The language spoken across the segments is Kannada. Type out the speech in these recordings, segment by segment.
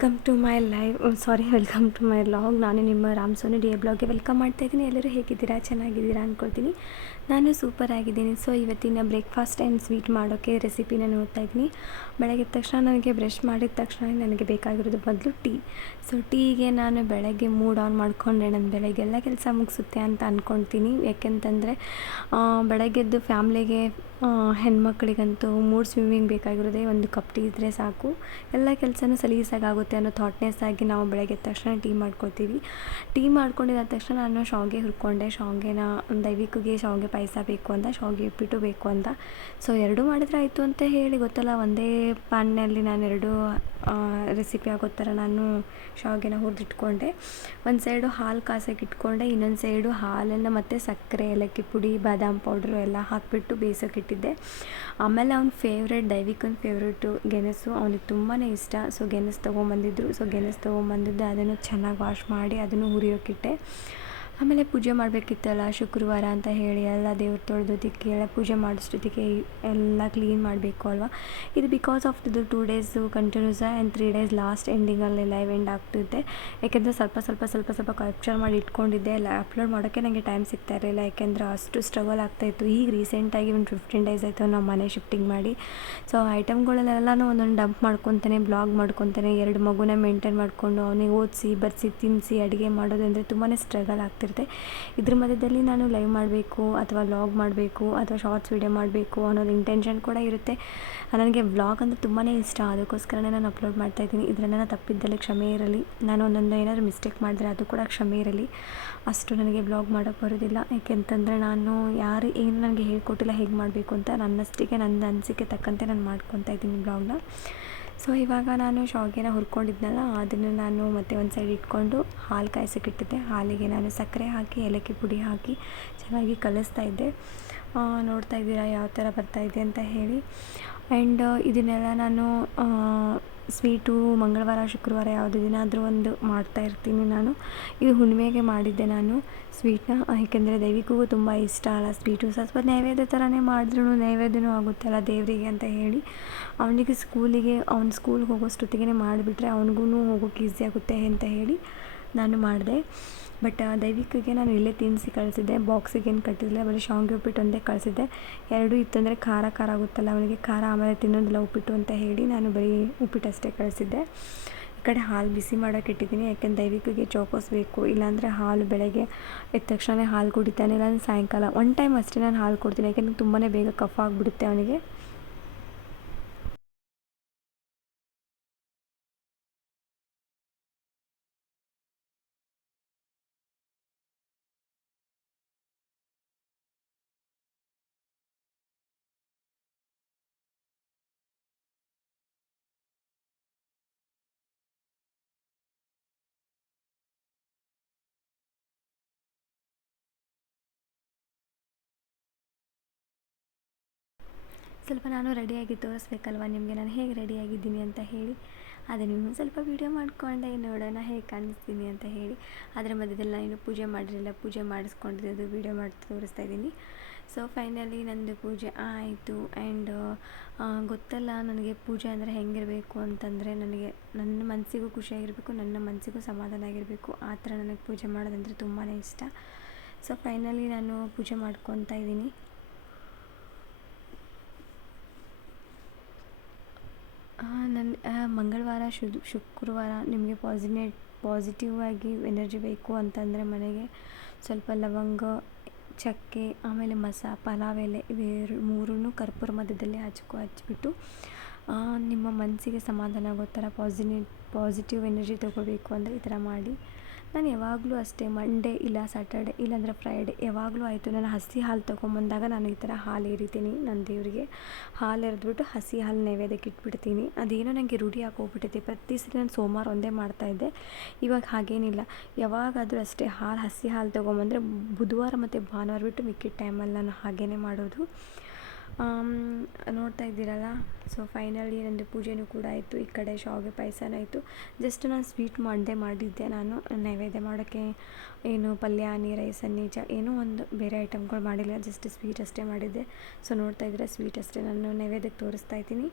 Welcome to my vlog. ನಾನು ನಿಮ್ಮ ರಾಮ್ ಸೋನಿ ಡಿ ಎ ಬ್ಲಾಗ್ಗೆ ವೆಲ್ಕಮ್ ಮಾಡ್ತಾ ಇದ್ದೀನಿ. ಎಲ್ಲರೂ ಹೇಗಿದ್ದೀರಾ? ಚೆನ್ನಾಗಿದ್ದೀರಾ ಅಂದ್ಕೊಳ್ತೀನಿ. ನಾನು ಸೂಪರ್ ಆಗಿದ್ದೀನಿ. ಸೊ ಇವತ್ತಿನ ಬ್ರೇಕ್ಫಾಸ್ಟ್ ಆ್ಯಂಡ್ ಸ್ವೀಟ್ ಮಾಡೋಕ್ಕೆ ರೆಸಿಪಿನ ನೋಡ್ತಾ ಇದ್ದೀನಿ. ಬೆಳಗ್ಗೆ ಎದ್ದ ತಕ್ಷಣ ನನಗೆ ಬ್ರಷ್ ಮಾಡಿದ ತಕ್ಷಣ ನನಗೆ ಬೇಕಾಗಿರೋದು ಮೊದಲು ಟೀ. ಸೊ ಟೀಗೆ ನಾನು ಬೆಳಗ್ಗೆ ಮೂಡ್ ಆನ್ ಮಾಡಿಕೊಂಡ್ರೆ ನನ್ನ ಬೆಳಗ್ಗೆಲ್ಲ ಕೆಲಸ ಮುಗಿಸುತ್ತೆ ಅಂತ ಅಂದ್ಕೊಳ್ತೀನಿ. ಯಾಕೆಂತಂದರೆ ಬೆಳಗ್ಗೆದ್ದು ಫ್ಯಾಮ್ಲಿಗೆ ಹೆಣ್ಮಕ್ಳಿಗಂತೂ ಮೂಡ್ ಸ್ವಿಮ್ಮಿಂಗ್ ಬೇಕಾಗಿರೋದೇ ಒಂದು ಕಪ್ ಟೀ ಇದ್ದರೆ ಸಾಕು, ಎಲ್ಲ ಕೆಲಸನೂ ಸಲೀಸಾಗುತ್ತೆ ಅನ್ನೋ ಥಾಟ್ನೆಸ್ ಆಗಿ ನಾವು ಬೆಳಗ್ಗೆ ಎದ್ದ ತಕ್ಷಣ ಟೀ ಮಾಡ್ಕೊಳ್ತೀವಿ. ಟೀ ಮಾಡ್ಕೊಂಡಿದ್ದ ತಕ್ಷಣ ನಾನು ಶಾವಿಗೆ ಹುರ್ಕೊಂಡೆ. ಶಾವಿಗೆನ ದೈವಿಕಿಗೆ ಶಾವಿಗೆ ಪಾಯಸ ಬೇಕು ಅಂತ, ಶಾವಿಗೆ ಉಪ್ಪಿಟ್ಟು ಬೇಕು ಅಂತ. ಸೊ ಎರಡೂ ಮಾಡಿದ್ರೆ ಆಯಿತು ಅಂತ ಹೇಳಿ ಗೊತ್ತಲ್ಲ, ಒಂದೇ ಪ್ಯಾನ್ನಲ್ಲಿ ನಾನು ಎರಡೂ ರೆಸಿಪಿ ಆಗೋ ಥರ ನಾನು ಶಾವಿಗೆನ ಹುರಿದಿಟ್ಕೊಂಡೆ. ಒಂದು ಸೈಡು ಹಾಲು ಕಾಸಕ್ಕೆ ಇಟ್ಕೊಂಡೆ, ಇನ್ನೊಂದು ಸೈಡು ಹಾಲನ್ನು ಮತ್ತು ಸಕ್ಕರೆ, ಏಲಕ್ಕಿ ಪುಡಿ, ಬಾದಾಮ್ ಪೌಡ್ರು ಎಲ್ಲ ಹಾಕಿಬಿಟ್ಟು ಬೇಯಿಸೋಕ್ಕಿಟ್ಟಿದ್ದೆ. ಆಮೇಲೆ ಅವ್ನ ಫೇವ್ರೇಟ್, ದೈವಿಕನ ಫೇವ್ರೇಟು ಗೆಣಸು, ಅವನಿಗೆ ತುಂಬಾ ಇಷ್ಟ. ಸೊ ಗೆಣಸು ತೊಗೊಂಬಂದಿದ್ರು. ಸೊ ಗೆಣಸು ತೊಗೊಂಬಂದಿದ್ದೆ, ಅದನ್ನು ಚೆನ್ನಾಗಿ ವಾಶ್ ಮಾಡಿ ಅದನ್ನು ಹುರಿಯೋಕ್ಕಿಟ್ಟೆ. ಆಮೇಲೆ ಪೂಜೆ ಮಾಡಬೇಕಿತ್ತಲ್ಲ, ಶುಕ್ರವಾರ ಅಂತ ಹೇಳಿ ಎಲ್ಲ ದೇವ್ರು ತೊಳೆದೋದಕ್ಕೆ ಎಲ್ಲ ಪೂಜೆ ಮಾಡಿಸೋದಕ್ಕೆ ಎಲ್ಲ ಕ್ಲೀನ್ ಮಾಡಬೇಕು ಅಲ್ವಾ. ಇದು ಬಿಕಾಸ್ ಆಫ್ ಇದು 2 days continues and 3 days last ಎಂಡಿಂಗಲ್ಲಿ ಲೈವ್ ಎಂಡ್ ಆಗ್ತಿದ್ದೆ. ಯಾಕೆಂದರೆ ಸ್ವಲ್ಪ ಕ್ಯಾಪ್ಚರ್ ಮಾಡಿ ಇಟ್ಕೊಂಡಿದ್ದೆ. ಅಪ್ಲೋಡ್ ಮಾಡೋಕ್ಕೆ ನನಗೆ ಟೈಮ್ ಸಿಗ್ತಾ ಇರಲಿಲ್ಲ, ಯಾಕೆಂದರೆ ಅಷ್ಟು ಸ್ಟ್ರಗಲ್ ಆಗ್ತಾಯಿತ್ತು. ಈಗ ರೀಸೆಂಟಾಗಿ ಒಂದು 15 days ಆಯಿತು ನಾವು ಮನೆ ಶಿಫ್ಟಿಂಗ್ ಮಾಡಿ. ಸೊ ಐಟಮ್ಗಳೆಲ್ಲನೂ ಒಂದೊಂದು ಡಂಪ್ ಮಾಡ್ಕೊತಾನೆ, ಬ್ಲಾಗ್ ಮಾಡ್ಕೊತಾನೆ, 2 ಮಗುನ ಮೇಂಟೈನ್ ಮಾಡಿಕೊಂಡು ಅವನಿಗೆ ಓದಿಸಿ ಬರೆಸಿ ತಿನ್ನಿಸಿ ಅಡುಗೆ ಮಾಡೋದಂದರೆ ತುಂಬಾ ಸ್ಟ್ರಗಲ್ ಆಗ್ತಿರುತ್ತೆ. ಇದ್ರ ಮಧ್ಯದಲ್ಲಿ ನಾನು ಲೈವ್ ಮಾಡಬೇಕು ಅಥವಾ ವ್ಲಾಗ್ ಮಾಡಬೇಕು ಅಥವಾ ಶಾರ್ಟ್ಸ್ ವೀಡಿಯೋ ಮಾಡಬೇಕು ಅನ್ನೋದು ಇಂಟೆನ್ಷನ್ ಕೂಡ ಇರುತ್ತೆ. ನನಗೆ ವ್ಲಾಗ್ ಅಂದರೆ ತುಂಬಾ ಇಷ್ಟ, ಅದಕ್ಕೋಸ್ಕರನೇ ನಾನು ಅಪ್ಲೋಡ್ ಮಾಡ್ತಾಯಿದ್ದೀನಿ. ಇದರಲ್ಲಿ ನಾನು ತಪ್ಪಿದ್ದಲ್ಲಿ ಕ್ಷಮೆ ಇರಲಿ. ನಾನು ಒಂದೊಂದು ಏನಾದರೂ ಮಿಸ್ಟೇಕ್ ಮಾಡಿದ್ರೆ ಅದು ಕೂಡ ಕ್ಷಮೆ ಇರಲಿ. ಅಷ್ಟು ನನಗೆ ವ್ಲಾಗ್ ಮಾಡೋಕ್ಕೆ ಬರೋದಿಲ್ಲ, ಯಾಕೆಂತಂದರೆ ನಾನು ಯಾರು ಏನು ನನಗೆ ಹೇಳ್ಕೊಟ್ಟಿಲ್ಲ ಹೇಗೆ ಮಾಡಬೇಕು ಅಂತ. ನನ್ನಷ್ಟಿಗೆ ನನ್ನ ಅನಿಸಿಕೆ ತಕ್ಕಂತೆ ನಾನು ಮಾಡ್ಕೊತಾ ಇದ್ದೀನಿ ವ್ಲಾಗ್ನ. ಸೊ ಇವಾಗ ನಾನು ಶಾವಿಗೆನ ಹುರ್ಕೊಂಡಿದ್ನಲ್ಲ, ಅದನ್ನು ನಾನು ಮತ್ತೆ ಒಂದು ಸೈಡ್ ಇಟ್ಕೊಂಡು ಹಾಲು ಕಾಯಿಸೋಕ್ಕಿಟ್ಟಿದ್ದೆ. ಹಾಲಿಗೆ ನಾನು ಸಕ್ಕರೆ ಹಾಕಿ ಏಲಕ್ಕಿ ಪುಡಿ ಹಾಕಿ ಚೆನ್ನಾಗಿ ಕಲಿಸ್ತಾ ಇದ್ದೆ. ನೋಡ್ತಾ ಇದ್ದೀರಾ ಯಾವ ಥರ ಬರ್ತಾಯಿದೆ ಅಂತ ಹೇಳಿ. ಆ್ಯಂಡ್ ಇದನ್ನೆಲ್ಲ ನಾನು ಸ್ವೀಟು ಮಂಗಳವಾರ ಶುಕ್ರವಾರ ಯಾವುದೇ ದಿನ ಆದರೂ ಒಂದು ಮಾಡ್ತಾಯಿರ್ತೀನಿ ನಾನು. ಇದು ಹುಣ್ಣಿಮೆಗೆ ಮಾಡಿದ್ದೆ ನಾನು ಸ್ವೀಟ್ನ, ಏಕೆಂದರೆ ದೈವಿಕಗೂ ತುಂಬ ಇಷ್ಟ ಅಲ್ಲ ಸ್ವೀಟು. ಸ್ವಲ್ಪ ನೈವೇದ್ಯ ಥರನೇ ಮಾಡಿದ್ರೂ ನೈವೇದ್ಯನೂ ಆಗುತ್ತಲ್ಲ ದೇವರಿಗೆ ಅಂತ ಹೇಳಿ, ಅವನಿಗೆ ಅವ್ನು ಸ್ಕೂಲ್ಗೆ ಹೋಗೋಷ್ಟೊತ್ತಿಗೆ ಮಾಡಿಬಿಟ್ರೆ ಅವನಿಗೂ ಹೋಗೋಕ್ಕೆ ಈಸಿ ಆಗುತ್ತೆ ಅಂತ ಹೇಳಿ ನಾನು ಮಾಡಿದೆ. ಬಟ್ ದೈವಿಕಿಗೆ ನಾನು ಇಲ್ಲೇ ತಿನ್ನಿಸಿ ಕಳಿಸಿದ್ದೆ, ಬಾಕ್ಸಿಗೆ ಏನು ಕಟ್ಟಿರಲಿಲ್ಲ, ಬರೀ ಶಾವಿಗೆ ಉಪ್ಪಿಟ್ಟು ಒಂದೇ ಕಳಿಸಿದ್ದೆ. ಎರಡೂ ಇತ್ತಂದರೆ ಖಾರ ಆಗುತ್ತಲ್ಲ ಅವನಿಗೆ, ಖಾರ ಆಮೇಲೆ ತಿನ್ನೋದಿಲ್ಲ ಉಪ್ಪಿಟ್ಟು ಅಂತ ಹೇಳಿ ನಾನು ಬರೀ ಉಪ್ಪಿಟ್ಟಷ್ಟೇ ಕಳಿಸಿದ್ದೆ. ಈ ಕಡೆ ಹಾಲು ಬಿಸಿ ಮಾಡೋಕ್ಕೆ ಇಟ್ಟಿದ್ದೀನಿ, ಯಾಕೆಂದ್ರೆ ದೈವಿಕಿಗೆ ಚೋಕೋಸ್ ಬೇಕು. ಇಲ್ಲಾಂದರೆ ಹಾಲು ಬೆಳಗ್ಗೆ ಎದ್ದ ತಕ್ಷಣ ಹಾಲು ಕುಡಿತಾನೆ, ಇಲ್ಲಾಂದರೆ ಸಾಯಂಕಾಲ 1 time ಅಷ್ಟೇ ನಾನು ಹಾಲು ಕೊಡ್ತೀನಿ, ಯಾಕೆಂದರೆ ತುಂಬಾ ಬೇಗ ಕಫ ಆಗಿಬಿಡುತ್ತೆ ಅವನಿಗೆ. ಸ್ವಲ್ಪ ನಾನು ರೆಡಿಯಾಗಿ ತೋರಿಸ್ಬೇಕಲ್ವ ನಿಮಗೆ, ನಾನು ಹೇಗೆ ರೆಡಿಯಾಗಿದ್ದೀನಿ ಅಂತ ಹೇಳಿ. ಅದನ್ನು ಸ್ವಲ್ಪ ವೀಡಿಯೋ ಮಾಡಿಕೊಂಡೆ, ನೋಡೋಣ ಹೇಗೆ ಕಾಣಿಸ್ತೀನಿ ಅಂತ ಹೇಳಿ. ಅದರ ಮಧ್ಯದಲ್ಲಿ ನಾನು ಪೂಜೆ ಮಾಡಿರಲಿಲ್ಲ, ಪೂಜೆ ಮಾಡಿಸ್ಕೊಂಡಿದ್ದು ವೀಡಿಯೋ ಮಾಡಿ ತೋರಿಸ್ತಾ ಇದ್ದೀನಿ. ಸೊ ಫೈನಲಿ ನಂದು ಪೂಜೆ ಆಯಿತು. ಆ್ಯಂಡ್ ಗೊತ್ತಲ್ಲ ನನಗೆ ಪೂಜೆ ಅಂದರೆ ಹೆಂಗಿರಬೇಕು ಅಂತಂದರೆ, ನನಗೆ ನನ್ನ ಮನಸ್ಸಿಗೂ ಖುಷಿಯಾಗಿರಬೇಕು, ನನ್ನ ಮನಸ್ಸಿಗೂ ಸಮಾಧಾನ ಆಗಿರಬೇಕು. ಆ ಥರ ನನಗೆ ಪೂಜೆ ಮಾಡೋದಂದರೆ ತುಂಬಾ ಇಷ್ಟ. ಸೊ ಫೈನಲಿ ನಾನು ಪೂಜೆ ಮಾಡ್ಕೊತಾ ಇದ್ದೀನಿ. ನನ್ನ ಮಂಗಳವಾರ ಶುಕ್ರವಾರ ನಿಮಗೆ ಪಾಸಿಟಿವ್ ಆಗಿ ಎನರ್ಜಿ ಬೇಕು ಅಂತಂದರೆ ಮನೆಗೆ ಸ್ವಲ್ಪ ಲವಂಗ, ಚಕ್ಕೆ, ಆಮೇಲೆ ಪಲಾವ್ ಎಲೆ ಮೂರನ್ನೂ ಕರ್ಪೂರ ಮಧ್ಯದಲ್ಲಿ ಹಚ್ಬಿಟ್ಟು ನಿಮ್ಮ ಮನಸ್ಸಿಗೆ ಸಮಾಧಾನ ಆಗೋ ಥರ ಪಾಸಿಟಿವ್ ಎನರ್ಜಿ ತೊಗೋಬೇಕು ಅಂದರೆ ಈ ಥರ ಮಾಡಿ. ನಾನು ಯಾವಾಗಲೂ ಅಷ್ಟೇ ಮಂಡೇ ಇಲ್ಲ ಸ್ಯಾಟರ್ಡೆ ಇಲ್ಲಾಂದರೆ ಫ್ರೈಡೇ ಯಾವಾಗಲೂ ಆಯಿತು, ನಾನು ಹಸಿ ಹಾಲು ತೊಗೊಂಬಂದಾಗ ನಾನು ಈ ಥರ ಹಾಲು ಎರಿತೀನಿ. ನನ್ನ ದೇವರಿಗೆ ಹಾಲು ಎರೆದ್ಬಿಟ್ಟು ಹಸಿ ಹಾಲು ನೈವೇದ್ಯಕ್ಕೆ ಇಟ್ಬಿಡ್ತೀನಿ. ಅದೇನೋ ನನಗೆ ರೂಢಿ ಆಗೋಗ್ಬಿಟ್ಟೈತೆ. ಪ್ರತಿ ಸರಿ ನಾನು ಸೋಮವಾರ ಒಂದೇ ಮಾಡ್ತಾಯಿದ್ದೆ, ಇವಾಗ ಹಾಗೇನಿಲ್ಲ. ಯಾವಾಗಾದರೂ ಅಷ್ಟೇ ಹಸಿ ಹಾಲು ತೊಗೊಂಬಂದರೆ ಬುಧವಾರ ಮತ್ತು ಭಾನುವಾರ ಬಿಟ್ಟು ಮಿಕ್ಕಿದ ಟೈಮಲ್ಲಿ ನಾನು ಹಾಗೇ ಮಾಡೋದು. ನೋಡ್ತಾ ಇದ್ದೀರಲ್ಲ. ಸೊ ಫೈನಲಿ ನಂದು ಪೂಜೆನೂ ಕೂಡ ಆಯಿತು. ಈ ಕಡೆ ಶಾವಿಗೆ ಪಾಯಸನೂ ಆಯಿತು. ಜಸ್ಟ್ ನಾನು ಸ್ವೀಟ್ ಮಾಡಿದ್ದೆ ನಾನು ನೈವೇದ್ಯ ಮಾಡೋಕ್ಕೆ. ಏನು ಪಲ್ಯ, ರೈಸ್, ಏನೂ ಒಂದು ಬೇರೆ ಐಟಮ್ಗಳು ಮಾಡಿಲ್ಲ, ಜಸ್ಟ್ ಸ್ವೀಟ್ ಅಷ್ಟೇ ಮಾಡಿದ್ದೆ. ಸೊ ನೋಡ್ತಾ ಇದ್ದರೆ ಸ್ವೀಟ್ ಅಷ್ಟೇ ನಾನು ನೈವೇದ್ಯಕ್ಕೆ ತೋರಿಸ್ತಾ ಇದ್ದೀನಿ.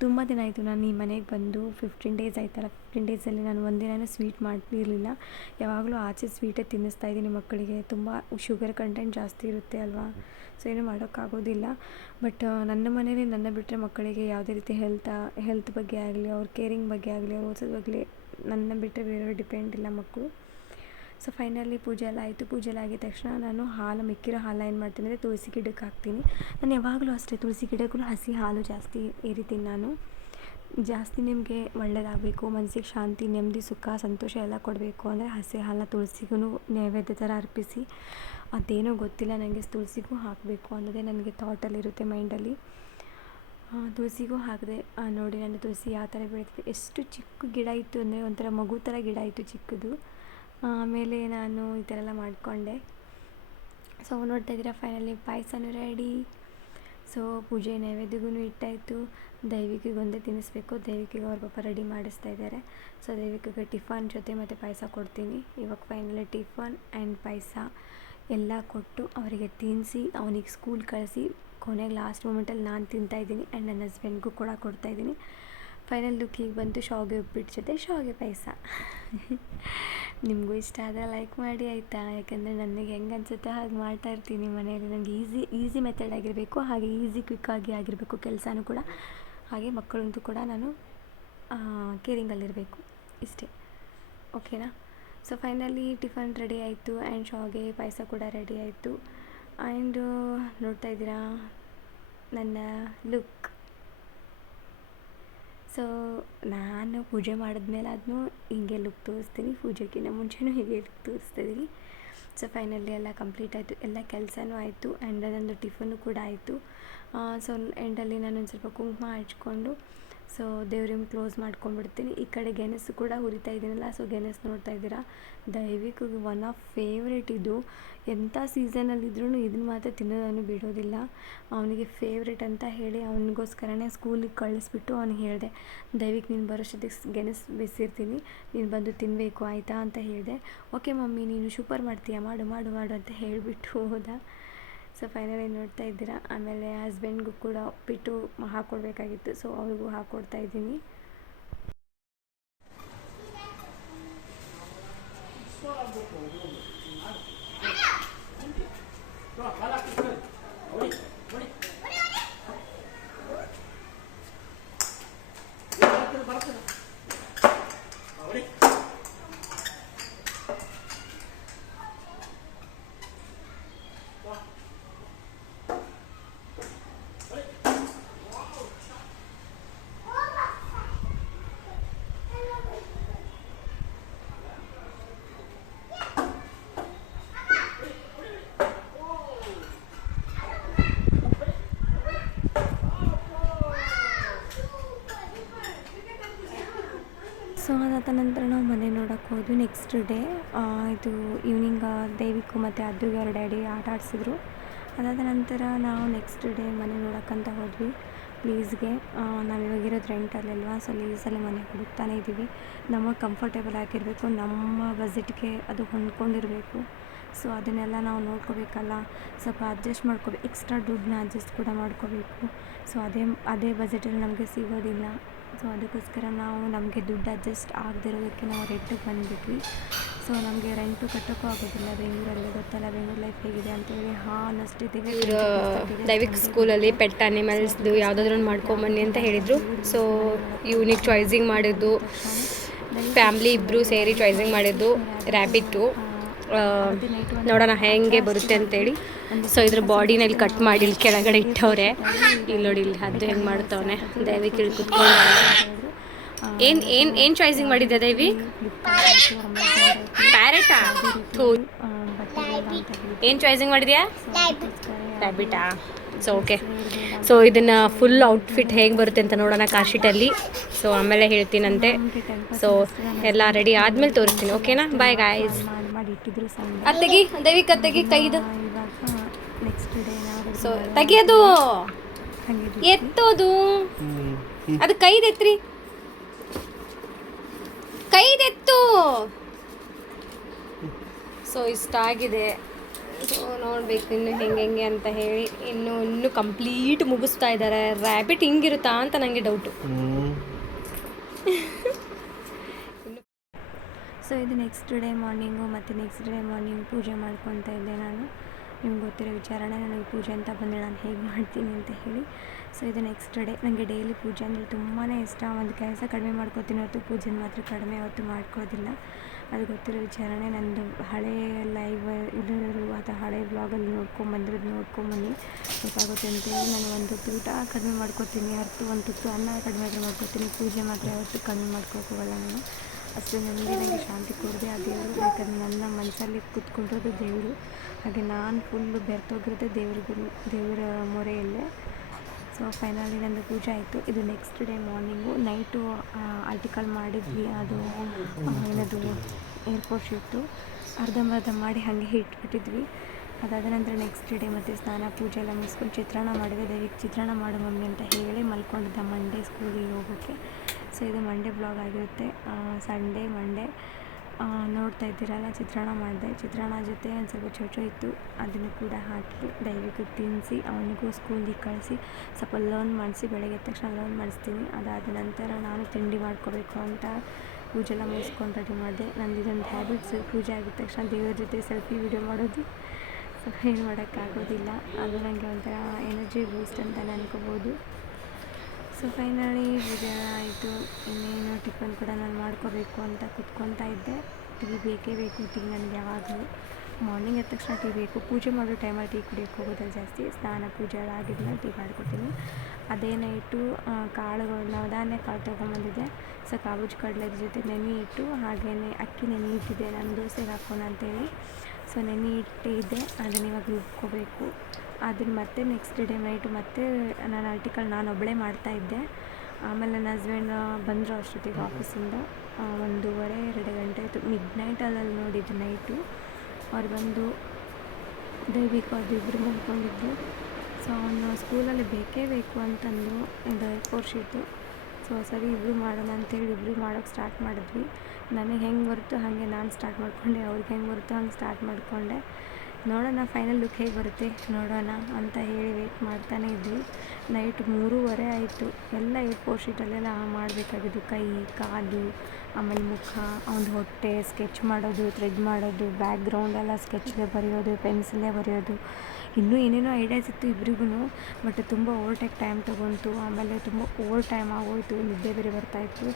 ತುಂಬ ದಿನ ಆಯಿತು ನಾನು ಈ ಮನೆಗೆ ಬಂದು 15 ಡೇಸ್ ಆಯ್ತಲ್ಲ. 15 ಡೇಸಲ್ಲಿ ನಾನು ಒಂದಿನನೂ ಸ್ವೀಟ್ ಮಾಡ್ತಿರಲಿಲ್ಲ. ಯಾವಾಗಲೂ ಆಚೆ ಸ್ವೀಟೇ ತಿನ್ನಿಸ್ತಾ ಇದ್ದೀನಿ ಮಕ್ಕಳಿಗೆ. ತುಂಬ ಶುಗರ್ ಕಂಟೆಂಟ್ ಜಾಸ್ತಿ ಇರುತ್ತೆ ಅಲ್ವಾ, ಸೊ ಏನೂ ಮಾಡೋಕ್ಕಾಗೋದಿಲ್ಲ. ಬಟ್ ನನ್ನ ಮನೇಲಿ ನನ್ನ ಬಿಟ್ಟರೆ ಮಕ್ಕಳಿಗೆ ಯಾವುದೇ ರೀತಿ ಹೆಲ್ತ್ ಬಗ್ಗೆ ಆಗಲಿ, ಅವ್ರ ಕೇರಿಂಗ್ ಬಗ್ಗೆ ಆಗಲಿ, ಅವ್ರ ಓದಿಸೋದ್ರ ಬಗ್ಗೆ ನನ್ನ ಬಿಟ್ಟರೆ ಬೇರೆಯವ್ರು ಡಿಪೆಂಡ್ ಇಲ್ಲ ಮಕ್ಕಳು. ಸೊ ಫೈನಲಿ ಪೂಜೆ ಎಲ್ಲ ಆಯಿತು. ಪೂಜೆ ಎಲ್ಲ ಆಗಿದ ತಕ್ಷಣ ನಾನು ಮಿಕ್ಕಿರೋ ಹಾಲು ಏನು ಮಾಡ್ತೀನಿ ಅಂದರೆ ತುಳಸಿ ಗಿಡಕ್ಕೆ ಹಾಕ್ತೀನಿ. ನಾನು ಯಾವಾಗಲೂ ಅಷ್ಟೇ ತುಳಸಿ ಗಿಡಕ್ಕೂ ಹಸಿ ಹಾಲು ಜಾಸ್ತಿ ಎರಿತೀನಿ ನಾನು. ಜಾಸ್ತಿ ನಿಮಗೆ ಒಳ್ಳೆಯದಾಗಬೇಕು, ಮನಸ್ಸಿಗೆ ಶಾಂತಿ, ನೆಮ್ಮದಿ, ಸುಖ, ಸಂತೋಷ ಎಲ್ಲ ಕೊಡಬೇಕು ಅಂದರೆ ಹಸಿ ಹಾಲನ್ನ ತುಳಸಿಗೂ ನೈವೇದ್ಯ ಥರ ಅರ್ಪಿಸಿ. ಅದೇನೋ ಗೊತ್ತಿಲ್ಲ ನನಗೆ, ತುಳಸಿಗೂ ಹಾಕಬೇಕು ಅನ್ನೋದೇ ನನಗೆ ಥಾಟಲ್ಲಿರುತ್ತೆ ಮೈಂಡಲ್ಲಿ. ತುಳಸಿಗೂ ಹಾಕಿದೆ. ನೋಡಿ ನನ್ನ ತುಳಸಿ ಯಾವ ಥರ ಬೆಳೀತಿದೆ, ಎಷ್ಟು ಚಿಕ್ಕ ಗಿಡ ಇತ್ತು ಅಂದರೆ ಒಂಥರ ಮಗು ಥರ ಗಿಡ ಇತ್ತು ಚಿಕ್ಕದು. ಆಮೇಲೆ ನಾನು ಈ ಥರ ಎಲ್ಲ ಮಾಡಿಕೊಂಡೆ. ಸೊ ನೋಡ್ತಾ ಇದ್ದೀರಾ ಫೈನಲಿ ಪಾಯಸನೂ ರೆಡಿ. ಸೊ ಪೂಜೆ ನೈವೇದ್ಯಗೂ ಇಟ್ಟಾಯಿತು. ದೈವಿಕಿಗೆ ಒಂದೇ ತಿನ್ನಿಸ್ಬೇಕು. ದೈವಿಕಿಗೆ ಅವ್ರ ಪಾಪ ರೆಡಿ ಮಾಡಿಸ್ತಾ ಇದ್ದಾರೆ. ಸೊ ದೈವಿಕಿಗೆ ಟಿಫನ್ ಜೊತೆ ಮತ್ತು ಪಾಯಸ ಕೊಡ್ತೀನಿ. ಇವಾಗ ಫೈನಲಿ ಟಿಫನ್ ಆ್ಯಂಡ್ ಪಾಯಸ ಎಲ್ಲ ಕೊಟ್ಟು ಅವರಿಗೆ ತಿನ್ನಿಸಿ ಅವನಿಗೆ ಸ್ಕೂಲ್ ಕಳಿಸಿ ಕೊನೆಗೆ ಲಾಸ್ಟ್ ಮೂಮೆಂಟಲ್ಲಿ ನಾನು ತಿಂತಾಯಿದ್ದೀನಿ ಆ್ಯಂಡ್ ನನ್ನ ಹಸ್ಬೆಂಡ್ಗೂ ಕೂಡ ಕೊಡ್ತಾಯಿದ್ದೀನಿ. ಫೈನಲ್ ಲುಕ್ಕಿಗೆ ಬಂತು ಶಾವಿಗೆ ಉಪ್ಪಿಟ್ಟು ಜೊತೆ ಶಾವಿಗೆ ಪಾಯಸ. ನಿಮಗೂ ಇಷ್ಟ ಆದರೆ ಲೈಕ್ ಮಾಡಿ ಆಯಿತಾ, ಯಾಕೆಂದರೆ ನನಗೆ ಹೆಂಗೆ ಅನಿಸುತ್ತೆ ಹಾಗೆ ಮಾಡ್ತಾಯಿರ್ತೀನಿ ಮನೆಯಲ್ಲಿ. ನನಗೆ ಈಸಿ ಮೆಥಡ್ ಆಗಿರಬೇಕು, ಹಾಗೆ ಕ್ವಿಕ್ಕಾಗಿ ಆಗಿರಬೇಕು ಕೆಲಸನೂ ಕೂಡ, ಹಾಗೆ ಮಕ್ಕಳಂತೂ ಕೂಡ ನಾನು ಕೇರಿಂಗಲ್ಲಿರಬೇಕು, ಇಷ್ಟೇ. ಓಕೆನಾ? ಸೊ ಫೈನಲಿ ಟಿಫನ್ ರೆಡಿ ಆಯಿತು ಆ್ಯಂಡ್ ಶಾವಿಗೆ ಪಾಯಸ ಕೂಡ ರೆಡಿ ಆಯಿತು. ಆ್ಯಂಡ್ ನೋಡ್ತಾ ಇದ್ದೀರಾ ನನ್ನ ಲುಕ್. ಸೊ ನಾನು ಪೂಜೆ ಮಾಡಿದ್ಮೇಲೆ ಅದನ್ನು ಹೀಗೆ ಲುಕ್ ತೋರಿಸ್ತೀನಿ, ಪೂಜೆಗಿಂತ ಮುಂಚೆನೂ ಹೀಗೆ ಲುಕ್ ತೋರಿಸ್ತಿದ್ದೀನಿ. ಸೊ ಫೈನಲಿ ಎಲ್ಲ ಕಂಪ್ಲೀಟ್ ಆಯಿತು, ಎಲ್ಲ ಕೆಲಸನೂ ಆಯಿತು ಆ್ಯಂಡ್ ಅದೊಂದು ಟಿಫನ್ನು ಕೂಡ ಆಯಿತು. ಸೊ ಎಂಡಲ್ಲಿ ನಾನು ಒಂದು ಸ್ವಲ್ಪ ಕುಂಕುಮ ಹಚ್ಕೊಂಡು ಸೊ ದೇವ್ರಿಗೆ ಕ್ಲೋಸ್ ಮಾಡ್ಕೊಂಡ್ಬಿಡ್ತೀನಿ. ಈ ಕಡೆ ಗೆಣಸು ಕೂಡ ಹುರಿತಾ ಇದ್ದೀನಲ್ಲ, ಸೊ ಗೆಣಸು ನೋಡ್ತಾ ಇದ್ದೀರಾ. ದೈವಿಕಿಗೆ ಒನ್ ಆಫ್ ಫೇವ್ರೇಟ್ ಇದು. ಎಂಥ ಸೀಸನಲ್ಲಿದ್ರೂ ಇದನ್ನು ಮಾತ್ರ ತಿನ್ನೋದನ್ನು ಬಿಡೋದಿಲ್ಲ. ಅವನಿಗೆ ಫೇವ್ರೇಟ್ ಅಂತ ಹೇಳಿ ಅವನಿಗೋಸ್ಕರನೇ ಸ್ಕೂಲಿಗೆ ಕಳಿಸ್ಬಿಟ್ಟು ಅವ್ನಿಗೆ ಹೇಳಿದೆ, ದೈವಿಕ್ ನೀನು ಬರೋಷ್ಟೊತ್ತಿಗೆ ಗೆಣಸು ಬೇಯಿಸಿರ್ತೀನಿ, ನೀನು ಬಂದು ತಿನ್ನಬೇಕು ಆಯಿತಾ ಅಂತ ಹೇಳಿದೆ. ಓಕೆ ಮಮ್ಮಿ ನೀನು ಸೂಪರ್ ಮಾಡ್ತೀಯಾ, ಮಾಡು ಮಾಡು ಮಾಡು ಅಂತ ಹೇಳಿಬಿಟ್ಟು ಹೋದ. ಸೊ ಫೈನಲಿ ನೋಡ್ತಾ ಇದ್ದೀರಾ. ಆಮೇಲೆ ಹಸ್ಬೆಂಡ್ಗೂ ಕೂಡ ಉಪ್ಪಿಟ್ಟು ಹಾಕ್ಕೊಡ್ಬೇಕಾಗಿತ್ತು, ಸೊ ಅವ್ರಿಗೂ ಹಾಕ್ಕೊಡ್ತಾ ಇದ್ದೀನಿ. ಸೊ ಅದಾದ ನಂತರ ನಾವು ಮನೆ ನೋಡೋಕ್ಕೆ ಹೋದ್ವಿ. ನೆಕ್ಸ್ಟ್ ಡೇ ಇದು ಈವ್ನಿಂಗ್ ದೈವಿಕು ಮತ್ತು ಅದ್ದುಗೆ ಅವ್ರ ಡ್ಯಾಡಿ ಆಟ ಆಡಿಸಿದ್ರು. ಅದಾದ ನಂತರ ನಾವು ನೆಕ್ಸ್ಟ್ ಡೇ ಮನೆ ನೋಡೋಕ್ಕಂತ ಹೋದ್ವಿ ಲೀಸ್ಗೆ. ನಾವು ಇವಾಗಿರೋದು ರೆಂಟಲ್ಲಲ್ವಾ, ಸೊ ಲೀಸಲ್ಲಿ ಮನೆ ಹುಡುಕ್ತಾನೆ ಇದ್ದೀವಿ. ನಮಗೆ ಕಂಫರ್ಟೇಬಲ್ ಆಗಿರಬೇಕು, ನಮ್ಮ ಬಜೆಟ್ಗೆ ಅದು ಹೊಂದ್ಕೊಂಡಿರಬೇಕು. ಸೊ ಅದನ್ನೆಲ್ಲ ನಾವು ನೋಡ್ಕೋಬೇಕಲ್ಲ, ಸ್ವಲ್ಪ ಅಡ್ಜಸ್ಟ್ ಮಾಡ್ಕೋಬೇಕು, ಎಕ್ಸ್ಟ್ರಾ ದುಡ್ಡನ್ನ ಅಡ್ಜಸ್ಟ್ ಕೂಡ ಮಾಡ್ಕೋಬೇಕು. ಸೊ ಅದೇ ಬಜೆಟಲ್ಲಿ ನಮಗೆ ಸಿಗೋದಿಲ್ಲ. ಸೊ ಅದಕ್ಕೋಸ್ಕರ ನಾವು ನಮಗೆ ದುಡ್ಡು ಅಡ್ಜಸ್ಟ್ ಆಗದಿರೋದಕ್ಕೆ ನಾವು ರೆಂಟಿಗೆ ಬಂದುಬಿಟ್ವಿ. ಸೊ ನಮಗೆ ರೆಂಟು ಕಟ್ಟೋಕ್ಕೂ ಆಗೋದಿಲ್ಲ ಬೆಂಗಳೂರಲ್ಲಿ, ಗೊತ್ತಲ್ಲ ಬೆಂಗಳೂರು ಲೈಫ್ ಹೇಗಿದೆ ಅಂತೇಳಿ ಅನ್ನಿಸ್ತಿದ್ದೀವಿ. ದೈವಿಕ್ ಸ್ಕೂಲಲ್ಲಿ ಪೆಟ್ ಅನಿಮಲ್ಸ್ದು ಯಾವುದಾದ್ರೂ ಮಾಡ್ಕೊಂಬನ್ನಿ ಅಂತ ಹೇಳಿದರು. ಸೊ ಯೂನಿಕ್ ಚಾಯ್ಸಿಂಗ್ ಮಾಡಿದ್ದು, ಫ್ಯಾಮ್ಲಿ ಇಬ್ಬರು ಸೇರಿ ಚಾಯ್ಸಿಂಗ್ ಮಾಡಿದ್ದು ರ್ಯಾಬಿಟ್ಟು. ನೋಡೋಣ ಹೇಗೆ ಬರುತ್ತೆ ಅಂತೇಳಿ. ಸೊ ಇದ್ರ ಬಾಡಿನ ಇಲ್ಲಿ ಕಟ್ ಮಾಡಿ ಇಲ್ಲಿ ಕೆಳಗಡೆ ಇಟ್ಟವ್ರೆ. ಇಲ್ಲಿ ನೋಡಿ, ಇಲ್ಲಿ ಅದು ಹೆಂಗೆ ಮಾಡ್ತವನೆ. ದೈವಿಕ್ ಇಲ್ಲಿ ಕುತ್ಕೊಂಡು ಏನು ಚಾಯ್ಸಿಂಗ್ ಮಾಡಿದ್ದೆ ದೈವಿ? ಪ್ಯಾರೆಟಾ? ಏನು ಚಾಯ್ಸಿಂಗ್ ಮಾಡಿದ್ಯಾ? ರ್ಯಾಬಿಟಾ? So okay. ಸೊ ಇದನ್ನು ಫುಲ್ ಔಟ್ಫಿಟ್ ಹೇಗೆ ಬರುತ್ತೆ ಅಂತ ನೋಡೋಣ ಕಾರ್ಶೀಟಲ್ಲಿ. ಸೊ ಆಮೇಲೆ ಹೇಳ್ತೀನಂತೆ. ಸೊ ಎಲ್ಲ ರೆಡಿ ಆದಮೇಲೆ ತೋರಿಸ್ತೀನಿ. ಓಕೆನಾ? Bye guys. ಅತ್ತೆಗಿ ದೈವಿಕ್ ಅತ್ತೆಗಿ ಕೈದು ಸೊ ತೆಗಿಯೋದು ಎತ್ತೋದು, ಅದು ಕೈದೆತ್ರಿ, ಕೈದೆತ್ತು. ಸೊ ಇಷ್ಟ ಆಗಿದೆ ಸೊ ನೋಡಬೇಕು ಇನ್ನು ಹೆಂಗೆ ಅಂತ ಹೇಳಿ ಇನ್ನೂ ಕಂಪ್ಲೀಟ್ ಮುಗಿಸ್ತಾ ಇದ್ದಾರೆ. ರ್ಯಾಬಿಟ್ ಹಿಂಗಿರುತ್ತಾ ಅಂತ ನನಗೆ ಡೌಟು. ಸೊ ಇದು ನೆಕ್ಸ್ಟ್ ಡೇ ಮಾರ್ನಿಂಗು ಮತ್ತು ನೆಕ್ಸ್ಟ್ ಡೇ ಮಾರ್ನಿಂಗ್ ಪೂಜೆ ಮಾಡ್ಕೊತಾ ಇದ್ದೆ ನಾನು. ನಿಮ್ಗೆ ಗೊತ್ತಿರೋ ವಿಚಾರನೇ, ನನಗೆ ಪೂಜೆ ಅಂತ ಬಂದರೆ ನಾನು ಹೇಗೆ ಮಾಡ್ತೀನಿ ಅಂತ ಹೇಳಿ. ಸೊ ಇದು ನೆಕ್ಸ್ಟ್ ಡೇ. ನನಗೆ ಡೈಲಿ ಪೂಜೆ ಅಂದರೆ ತುಂಬಾ ಇಷ್ಟ. ಒಂದು ಕೆಲಸ ಕಡಿಮೆ ಮಾಡ್ಕೋತೀನಿ ಹೊರತು ಪೂಜೆನ ಮಾತ್ರ ಕಡಿಮೆ ಹೊತ್ತು ಮಾಡ್ಕೋದಿಲ್ಲ. ಅದು ಗೊತ್ತಿರೋ ವಿಚಾರನೇ. ನಂದು ಹಳೇ ಲೈವ್ ಇರೋರು ಅಥವಾ ಹಳೆ ಬ್ಲಾಗಲ್ಲಿ ನೋಡ್ಕೊಂಬನ್ನಿ ಗೊತ್ತಾಗುತ್ತೆ ಅಂತೇಳಿ ನಾನು ಒಂದು ಹೊತ್ತು ಊಟ ಕಡಿಮೆ ಮಾಡ್ಕೋತೀನಿ ಹೊರತು ಒಂದು ತುತ್ತು ಅನ್ನ ಕಡಿಮೆ ಮಾಡ್ಕೋತೀನಿ. ಪೂಜೆ ಮಾತ್ರ ಯಾವತ್ತೂ ಕಡಿಮೆ ಮಾಡ್ಕೋಕ್ಕೋಗಲ್ಲ ನಾನು. ಅಷ್ಟು ನೆಮ್ಮದಿ, ನನಗೆ ಶಾಂತಿ ಕೊಡದೆ ಆ ದೇವರು. ಯಾಕಂದರೆ ನನ್ನ ಮನಸ್ಸಲ್ಲಿ ಕೂತ್ಕೊಂಡಿರೋದು ದೇವರು. ಹಾಗೆ ನಾನು ಫುಲ್ಲು ಬೆರ್ತೋಗಿರೋದೇ ದೇವರ ಮೊರೆಯಲ್ಲೇ. ಸೊ ಫೈನಲಿ ನಂದು ಪೂಜೆ ಆಯಿತು. ಇದು next day morning. Night article ಮಾಡಿದ್ವಿ, ಅದು ಏನದು ಏರ್ಪೋರ್ಟ್ ಶೀಟು ಅರ್ಧಂಬರ್ಧ ಮಾಡಿ ಹಾಗೆ ಇಟ್ಬಿಟ್ಟಿದ್ವಿ. ಅದಾದ ನಂತರ ನೆಕ್ಸ್ಟ್ ಡೇ ಮತ್ತು ಸ್ನಾನ ಪೂಜೆ ಎಲ್ಲ ಮುಗಿಸ್ಕೊಂಡು ಚಿತ್ರಾನ್ನ ಮಾಡಿದೆ. ದಯವಿಟ್ಟು ಚಿತ್ರಾನ್ನ ಮಾಡು ಮಮ್ಮಿ ಅಂತ ಹೇಳಿ ಮಲ್ಕೊಂಡಿದ್ದ ಮಂಡೇ ಸ್ಕೂಲಿಗೆ ಹೋಗೋಕ್ಕೆ. ಸೊ ಇದು ಮಂಡೇ ಬ್ಲಾಗ್ ಆಗಿರುತ್ತೆ. ಮಂಡೇ ನೋಡ್ತಾ ಇದ್ದೀರಲ್ಲ, ಚಿತ್ರಾನ್ನ ಮಾಡಿದೆ. ಚಿತ್ರಾನ್ನ ಜೊತೆ ಒಂದು ಸ್ವಲ್ಪ ಚೊಚೊ ಇತ್ತು, ಅದನ್ನು ಕೂಡ ಹಾಕಿ ದಯವಿಟ್ಟು ತಿನ್ನಿಸಿ ಅವನಿಗೂ ಸ್ಕೂಲಿಗೆ ಕಳಿಸಿ ಸ್ವಲ್ಪ ಲರ್ನ್ ಮಾಡಿಸಿ. ಬೆಳಗ್ಗೆ ಎದ್ದ ತಕ್ಷಣ ಲರ್ನ್ ಮಾಡಿಸ್ತೀನಿ. ಅದಾದ ನಂತರ ನಾನು ತಿಂಡಿ ಮಾಡ್ಕೋಬೇಕು ಅಂತ ಪೂಜೆ ಎಲ್ಲ ಮುಗಿಸ್ಕೊಂಡು ರೆಡಿ ಮಾಡಿದೆ. ನಂದು ಇದೊಂದು ಹ್ಯಾಬಿಟ್ಸು, ಪೂಜೆ ಆಗಿದ ತಕ್ಷಣ ದೇವರ ಜೊತೆ ಸೆಲ್ಫಿ ವಿಡಿಯೋ ಮಾಡೋದು. ಸೊ ಏನು ಮಾಡೋಕ್ಕಾಗೋದಿಲ್ಲ, ಅದು ನನಗೆ ಒಂಥರ ಎನರ್ಜಿ ಬೂಸ್ಟ್ ಅಂತಲೇ ಅನ್ಕೋಬೋದು. ಸೊ ಫೈನಲಿ ಪೂಜೆ ಆಯಿತು. ಇನ್ನೇನು ಟಿಫನ್ ಕೂಡ ನಾನು ಮಾಡ್ಕೋಬೇಕು ಅಂತ ಕುತ್ಕೊತಾ ಇದ್ದೆ. ಟೀ ಬೇಕೇ ಬೇಕು. ಟೀ ನನಗೆ ಯಾವಾಗಲೂ ಮಾರ್ನಿಂಗ್ ಎದ್ದ ತಕ್ಷಣ ಟೀ ಬೇಕು. ಪೂಜೆ ಮಾಡೋ ಟೈಮಲ್ಲಿ ಟೀ ಕುಡಿಯೋಕ್ಕೆ ಹೋಗೋದ್ರಲ್ಲಿ ಜಾಸ್ತಿ. ಸ್ನಾನ ಪೂಜೆ ಎಲ್ಲ ಆಗಿದ್ಮೇಲೆ ಟೀ ಮಾಡ್ಕೊತೀನಿ. ಅದೇನೇ ಇಟ್ಟು ಕಾಳುಗಳನ್ನ ಧಾನ್ಯ ಕಾಳು ತೊಗೊಂಬಂದಿದ್ದೆ. ಸೊ ಕಾಬೂಜ್ ಕಡಲೆ ಜೊತೆ ನೆನೆ ಇಟ್ಟು, ಹಾಗೆಯೇ ಅಕ್ಕಿ ನೆನೆ ಇಟ್ಟಿದ್ದೆ ನಾನು ದೋಸೆಗೆ ಹಾಕೋಣ ಅಂತೇಳಿ. ಸೊ ನೆನೆ ಇಟ್ಟಿದ್ದೆ, ಅದನ್ನ ಇವಾಗ ರುಬ್ಕೋಬೇಕು. ಅದನ್ನು ಮತ್ತೆ ನೆಕ್ಸ್ಟ್ ಡೇ ನೈಟು ಮತ್ತೆ ನಾನು ಆರ್ಟಿಕಲ್ ಒಬ್ಬಳೇ ಮಾಡ್ತಾಯಿದ್ದೆ. ಆಮೇಲೆ ನನ್ನ ಹಸ್ಬೆಂಡ್ ಬಂದರು ಅಷ್ಟೊತ್ತಿಗೆ ಆಫೀಸಿಂದ. 1:30-2 ಗಂಟೆ ಆಯಿತು. ಮಿಡ್ನೈಟಲ್ಲಿ ನೋಡಿದ್ದು ನೈಟು. ಅವ್ರು ಬಂದು ದಯವಿಟ್ಟು ಅದಿಬ್ಬರು ಮಲ್ಕೊಂಡಿದ್ದು. ಸೊ ಅವನು ಸ್ಕೂಲಲ್ಲಿ ಬೇಕೇ ಬೇಕು ಅಂತಂದು ಇದು A4 ಶೀಟು. ಸೊ ಸರಿ ಇಬ್ಬರು ಮಾಡೋಣ ಅಂತೇಳಿ ಇಬ್ಬರು ಮಾಡೋಕ್ಕೆ ಸ್ಟಾರ್ಟ್ ಮಾಡಿದ್ವಿ. ನನಗೆ ಹೆಂಗೆ ಬರುತ್ತೋ ಹಾಗೆ ನಾನು ಸ್ಟಾರ್ಟ್ ಮಾಡಿಕೊಂಡೆ, ಅವ್ರಿಗೆ ಹೆಂಗೆ ಬರುತ್ತೋ ಹಂಗೆ ಸ್ಟಾರ್ಟ್ ಮಾಡಿಕೊಂಡೆ. ನೋಡೋಣ ಫೈನಲ್ ಲುಕ್ ಹೇಗೆ ಬರುತ್ತೆ ನೋಡೋಣ ಅಂತ ಹೇಳಿ ವೆಯ್ಟ್ ಮಾಡ್ತಾನೇ ಇದ್ವಿ. ನೈಟ್ 3:30 ಆಯಿತು. ಎಲ್ಲ A4 ಶೀಟಲ್ಲೆಲ್ಲ ಮಾಡಬೇಕಾಗಿದ್ದು, ಕೈ ಕಾಲು ಆಮೇಲೆ ಮುಖ, ಒಂದು ಹೊಟ್ಟೆ ಸ್ಕೆಚ್ ಮಾಡೋದು, ಥ್ರೆಡ್ ಮಾಡೋದು, ಬ್ಯಾಕ್ಗ್ರೌಂಡ್ ಎಲ್ಲ ಸ್ಕೆಚ್ಲೇ ಬರೆಯೋದು, ಪೆನ್ಸಿಲ್ಲೇ ಬರೆಯೋದು, ಇನ್ನೂ ಏನೇನೋ ಐಡಿಯಾಸ್ ಇತ್ತು ಇಬ್ರಿಗೂ. ಬಟ್ ತುಂಬ ಓವರ್ಟೇಕ್ ಟೈಮ್ ತೊಗೊಂತು. ಆಮೇಲೆ ತುಂಬ ಓವರ್ ಟೈಮ್ ಆಗೋಯಿತು. ನಿದ್ದೆ ಬೇರೆ ಬರ್ತಾಯಿತ್ತು.